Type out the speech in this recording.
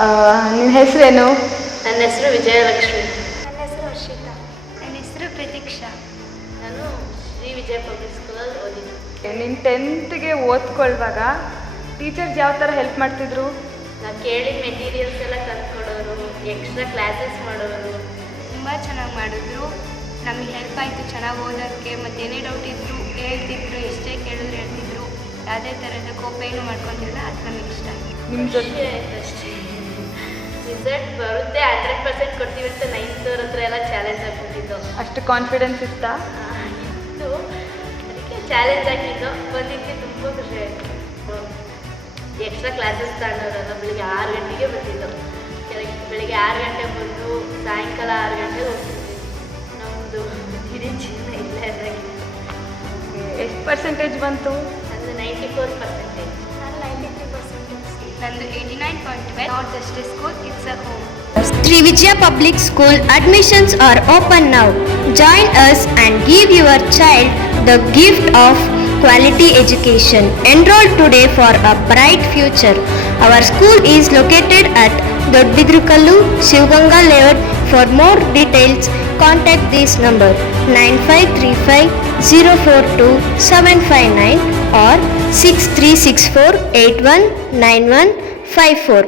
ನಿನ್ನ ಹೆಸರೇನು? ನನ್ನ ಹೆಸರು ವಿಜಯಲಕ್ಷ್ಮಿ. ನನ್ನ ಹೆಸರು ಹರ್ಷಿತಾ. ನನ್ನ ಹೆಸರು ಪ್ರತೀಕ್ಷಾ. ನಾನು ಶ್ರೀ ವಿಜಯ ಪಬ್ಲಿಕ್ ಸ್ಕೂಲಲ್ಲಿ ಓದಿದ್ದೆ. ನಿನ್ನ 10th ಓದ್ಕೊಳ್ವಾಗ ಟೀಚರ್ಸ್ ಯಾವ ಥರ ಹೆಲ್ಪ್ ಮಾಡ್ತಿದ್ರು? ನಾವು ಕೇಳಿದ ಮೆಟೀರಿಯಲ್ಸ್ ಎಲ್ಲ ತಂದುಕೊಡೋರು, ಎಕ್ಸ್ಟ್ರಾ ಕ್ಲಾಸಸ್ ಮಾಡೋರು. ತುಂಬ ಚೆನ್ನಾಗಿ ಮಾಡಿದ್ರು. ನಮಗೆ ಹೆಲ್ಪ್ ಆಯಿತು ಚೆನ್ನಾಗಿ ಓದೋಕ್ಕೆ. ಮತ್ತೇನೇ ಡೌಟ್ ಇದ್ದರು ಹೇಳ್ತಿದ್ರು, ಎಷ್ಟೇ ಕೇಳಿದ್ರು ಹೇಳ್ತಿದ್ರು. ಯಾವುದೇ ಥರದ ಕೋಪ ಏನು ಮಾಡ್ಕೊತಿಲ್ಲ. ಅದು ನಮಗೆ ಇಷ್ಟ ಆಯಿತು. ನಿಮ್ಮ ಜೊತೆ ಅಷ್ಟೇ ರಿಸಲ್ಟ್ ಬರುತ್ತೆ 100% ಕೊಡ್ತೀವಿ ಅಂತ 9th ಹತ್ರ ಎಲ್ಲ ಚಾಲೆಂಜ್ ಆಗಿಬಿಟ್ಟಿದ್ದು. ಅಷ್ಟು ಕಾನ್ಫಿಡೆನ್ಸ್ ಇತ್ತಾ? ಇತ್ತು, ಅದಕ್ಕೆ ಚಾಲೆಂಜ್ ಆಗಿದ್ದು ಬಂದಿದ್ದಕ್ಕೆ ತುಂಬ ಖುಷಿ ಆಯಿತು. ಎಕ್ಸ್ಟ್ರಾ ಕ್ಲಾಸಸ್ ತಗೊಂಡವರಲ್ಲ, ಬೆಳಿಗ್ಗೆ 6 ಗಂಟೆಗೆ ಬಂದಿದ್ದು. ಬೆಳಿಗ್ಗೆ 6 ಗಂಟೆಗೆ ಬಂದು ಸಾಯಂಕಾಲ 6 ಗಂಟೆಗೆ ಹೋಗ್ತಿದ್ವಿ. ನಮ್ಮದು ಇಡೀ ಜೀವನ ಇಲ್ಲೇ ಇದಾಗಿತ್ತು. ಎಷ್ಟು ಪರ್ಸೆಂಟೇಜ್ ಬಂತು? ನಂದು 94%. ನಾನು 93%. ನಂದು 89.12. Not just a school, it's a home. Sri Vijaya Public School admissions are open now. Join us and give your child the gift of quality education. Enroll today for a bright future. Our school is located at Dodbidrukallu, Shivganga Layout. For more details, contact this number 9535 042 759 or 6364 819154.